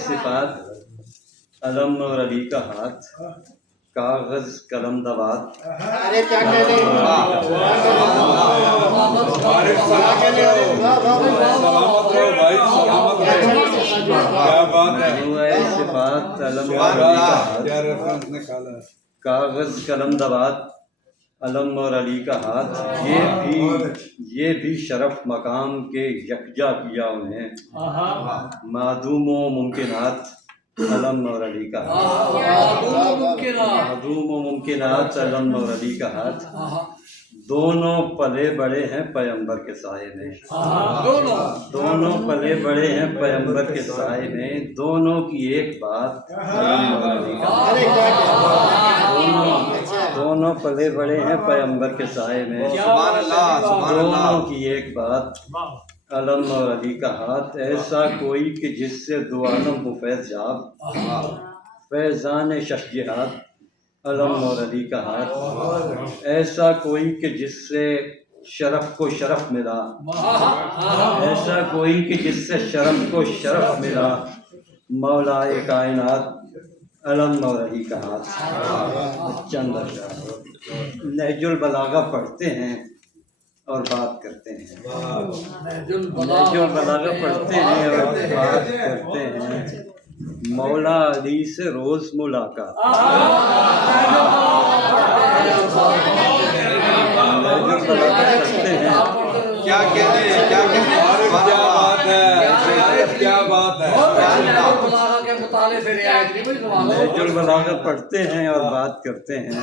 صفات علم اور علی کا ہاتھ کاغذ قلم دوات ارے کیا کہہ رہے صفات علم اور علی کا ہاتھ کاغذ قلم دوات علم اور علی کا ہاتھ یہ بھی شرف مقام کے یکجا کیا انہیں معدوم و ممکنات علم اور علی کا ہاتھ معدوم و ممکنات علم اور علی کا ہاتھ دونوں پلے بڑے ہیں پیغمبر کے سائے میں دونوں پلے بڑے ہیں پیغمبر کے سائے میں دونوں کی ایک بات علم اور علی کا دونوں پلے بڑے ہیں پیغمبر کے سائے میں دونوں کی ایک بات علم اور علی کا ہاتھ ایسا کوئی کہ جس سے دو عالم ہو فیض یاب فیضان شخصیات علم اور علی کا ہاتھ ایسا کوئی کہ جس سے شرف کو شرف ملا ایسا کوئی کہ جس سے شرف کو شرف ملا مولا کائنات علم اور علی کا ہاتھ چند اشعار نہج البلاغہ پڑھتے ہیں اور بات کرتے ہیں نہج البلاغہ پڑھتے ہیں اور بات کرتے ہیں مولا علی سے روز ملاقات نہج البلاغہ پڑھتے ہیں نہج البلاغہ پڑھتے ہیں اور بات کرتے ہیں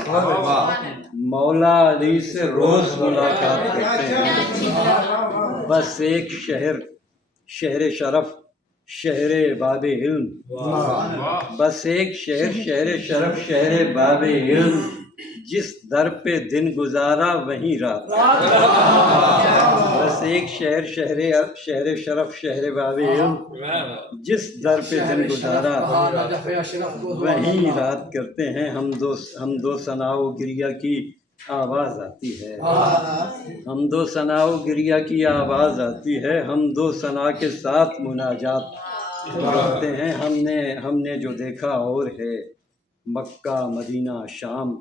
مولا علی سے روز ملاقات کرتے ہیں بس ایک شہر شرف شہر باب علم بس ایک شہر شرف شہر باب علم جس در پہ دن گزارا وہیں رات بس ایک شہر شرف شہر باب علم جس در پہ دن گزارا وہیں رات کرتے ہیں ہم دو ثنا و گریہ کی آواز آتی ہے ہم دو ثنا و گریہ کی آواز آتی ہے ہم دو ثنا کے ساتھ مناجات کرتے ہیں ہم نے جو دیکھا اور ہے مکہ مدینہ شام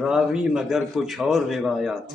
راوی مگر کچھ اور روایات